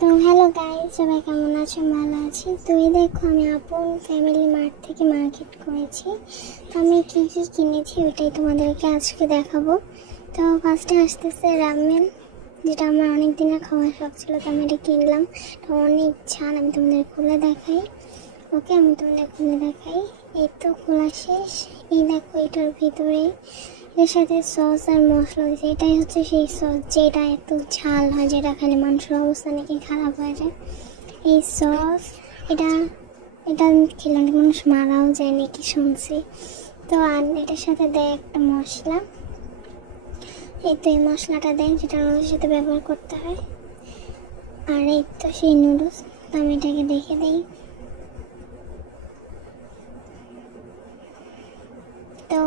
তো hello guys, সবাই কেমন আছো? ভালো আছি। তো এই দেখো, আমি আপন ফ্যামিলি মার্ট থেকে মার্কেট করেছি। তো আমি কী কী কিনেছি ওইটাই তোমাদেরকে আজকে দেখাবো। তো ফার্স্টে আসতেছে রামেন, যেটা আমার অনেক দিনের খাওয়ার শখ ছিল। তো আমি এটা কিনলাম। তো অনেক ঝাল, আমি তোমাদের খুলে দেখাই। ওকে, আমি তোমাদের খুলে দেখাই। এই তো খোলা শেষ। এই দেখো, এটার ভিতরে এর সাথে সস আর মশলা দিয়েছে। এটাই হচ্ছে সেই সস যেটা এত ঝাল হয়, যেটা খেলে মানুষের অবস্থা নাকি খারাপ হয়ে যায়। এই সস এটা এটা খেলে অনেক মানুষ মারাও যায় নাকি শুনছি। তো আর এটার সাথে দেয় একটা মশলা। এই তো এই মশলাটা দেয়, যেটা নুডলসের সাথে ব্যবহার করতে হয়। আর এই তো সেই নুডলস। তো আমি এটাকে দেখে দিই। তো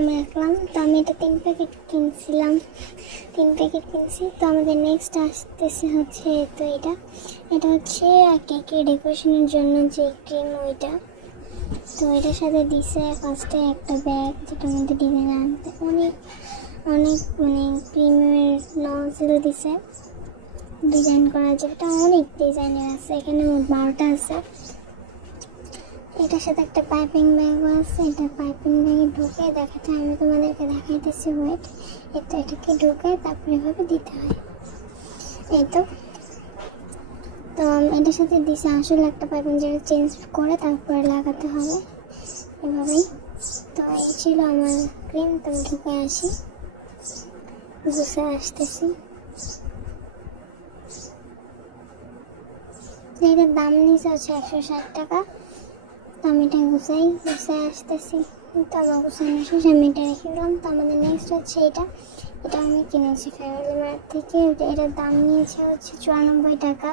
আমি রাখলাম। তো আমি এটা 3 প্যাকেট কিনছিলাম, 3 প্যাকেট কিনছি। তো আমাদের নেক্সট আসতেছে হচ্ছে তো এটা হচ্ছে কেকের ডেকোরেশনের জন্য যে ক্রিম, ওইটা। তো এটার সাথে দিছে ফার্স্টে একটা ব্যাগ, যেটার মধ্যে ডিজাইন আনতে অনেক অনেক ক্রিমের নজল দিছে ডিজাইন করা, যেটা অনেক ডিজাইনের আছে। এখানে 12টা আছে। এটার সাথে একটা পাইপিং ব্যাগও আছে। এটা পাইপিং ব্যাগে ঢুকে দেখাতে হয়, আমি তোমাদেরকে দেখাইতেছি। ওয়েট, এটাকে ঢুকে তারপরে এভাবে দিতে হয়। এই তো এটার সাথে দিছে আসলে একটা পাইপিং, যেটা চেঞ্জ করে তারপরে লাগাতে হবে এভাবেই। তো এই ছিল আমার ক্রিম। তো আমি ঢুকে আসি, গুছিয়ে আসতেছি। এটার দাম নিয়েছে হচ্ছে 160 টাকা। তো আমি এটা গুছাই আসতেছি। তো আমার গুছানো শেষ, আমি এটা রেখে দিলাম। তো আমাদের নেক্সট হচ্ছে এটা আমি কিনেছি ফ্যামিলি মার্ট থেকে। এটার দাম নিয়েছে হচ্ছে 94 টাকা।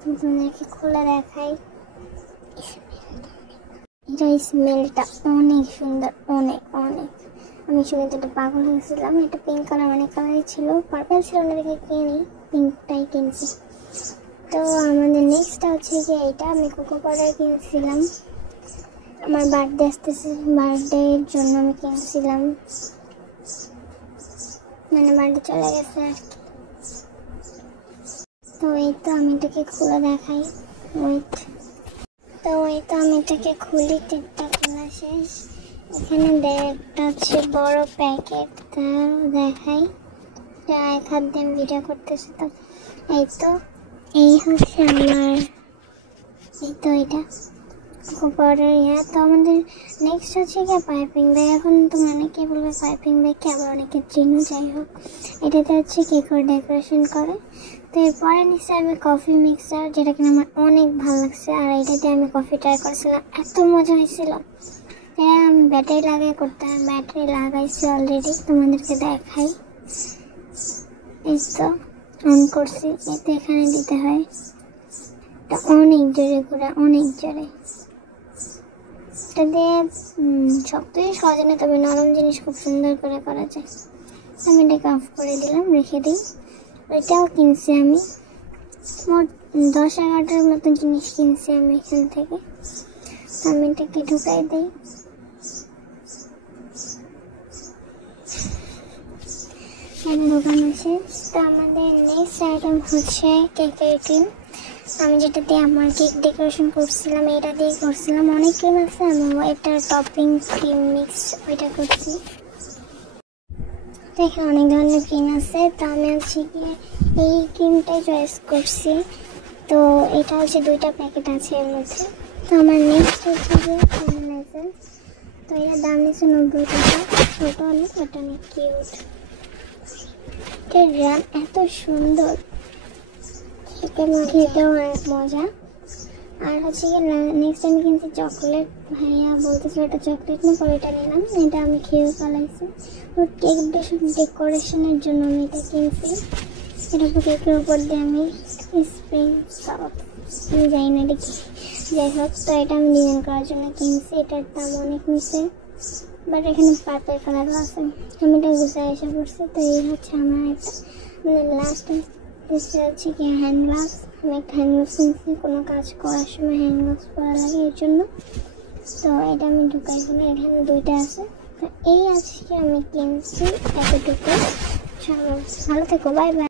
তোমাদেরকে খুলে দেখাই। এটা স্মেলটা অনেক সুন্দর, অনেক অনেক। আমি শুনে তো এটা পাগল হয়েছিলাম। এটা পিঙ্ক কালার, অনেক কালারই ছিল, পার্পল ছিল না দেখে কিনি, পিঙ্কটাই কিনছি। তো আমাদের নেক্সটটা হচ্ছে যে এটা আমি কোকো পাউডার কিনছিলাম। আমার বার্থডে আসতেছে, বার্থডের জন্য আমি কিনছিলাম, মানে বার্থডে চলে গেছে আর কি। তো এই তো আমি এটাকে খুলে দেখাই। ওয়েট, তো এই তো আমি এটাকে খুলি। টিপটা খোলা শেষ। এখানে একটা হচ্ছে বড় প্যাকেট, তা দেখাই। এক হাত দিয়ে ভিডিও করতেছি। তো এই হচ্ছে আমার, এই তো এটা পাউডার ইয়া। তো আমাদের নেক্সট হচ্ছে গিয়ে পাইপিং ব্যাগ। এখন তোমরা অনেকে বলবে পাইপিং ব্যাগকে, আবার অনেকে চিনো। যাই হোক, এটাতে হচ্ছে কেকের ডেকোরেশন করে। তো এরপরে নিচ্ছে আমি কফি মিক্সার, যেটা কিনা আমার অনেক ভালো লাগছে। আর এটাতে আমি কফি ট্রাই করছিলাম, এত মজা হয়েছিল। এটা আমি ব্যাটারি লাগাই করতে, ব্যাটারি লাগাইছি অলরেডি, তোমাদেরকে দেখাই। এই তো অন করছি। এতে এখানে দিতে হয়, এটা অনেক জোরে ঘোরা, অনেক জোরে। এটা দিয়ে শক্ত জিনিস করা যায় না, তবে নরম জিনিস খুব সুন্দর করে করা যায়। আমি এটাকে অফ করে দিলাম, রেখে দিই। এটাও কিনছি আমি, মোট 10-11টার মতো জিনিস কিনছি আমি এখান থেকে। আমি এটাকে ঢুকাই দিই। ঢুকানো শেষ। তো আমাদের নেক্সট আইটেম হচ্ছে কেকের ক্রিম। আমি যেটা দিয়ে আমার কেক ডেকোরেশন করছিলাম, এটা দিয়ে করছিলাম। অনেক ক্রিম আছে, আমি এটার টপিং ক্রিম মিক্স ওইটা করছি। তো এখানে অনেক ধরনের ক্রিম আছে। তো আমি হচ্ছে গিয়ে এই ক্রিমটাই চয়েস করছি। তো এটা হচ্ছে 2টা প্যাকেট আছে এর মধ্যে। তো আমার নেক্সট হচ্ছে গিয়ে ফর্মুলাইজার। তো এটার দাম নিচ্ছে 90 টাকা। ছোটো অনেক, ওটা অনেক কিউট। এটার গ্রাম এত সুন্দর, খেতেও অনেক মজা। আর হচ্ছে গিয়ে নেক্সট আমি কিনছি চকলেট। ভাইয়া বলতেছিল এটা চকলেট না, পরে এটা নিলাম। এটা আমি খেয়েও পালাইছি। কেক ডেকোরেশনের জন্য আমি এটা কিনছি। এটা কেকের উপর দিয়ে আমি স্প্রিং সস, আমি যাই না এটা কি, যাই হোক। তো এটা আমি ডিজাইন করার জন্য কিনছি। এটার দাম অনেক নিচে, বাট এখানে পার্পল কালারও আছে। আমি এটা গুছায় এসে পড়ছি। তো এই হচ্ছে আমার একটা লাস্ট হচ্ছে কি হ্যান্ড গ্লাভস। আমি একটা হ্যান্ড গ্লাভস কিনছি, কোনো কাজ করার সময় হ্যান্ড গ্লাভস পরা লাগে এর জন্য। তো এটা আমি ঢুকাই দিলাম। এখানে 2টা আছে। তো এই আজকে আমি কিনছি এতটুকু। চলো, ভালো থেকো, বাই বাই।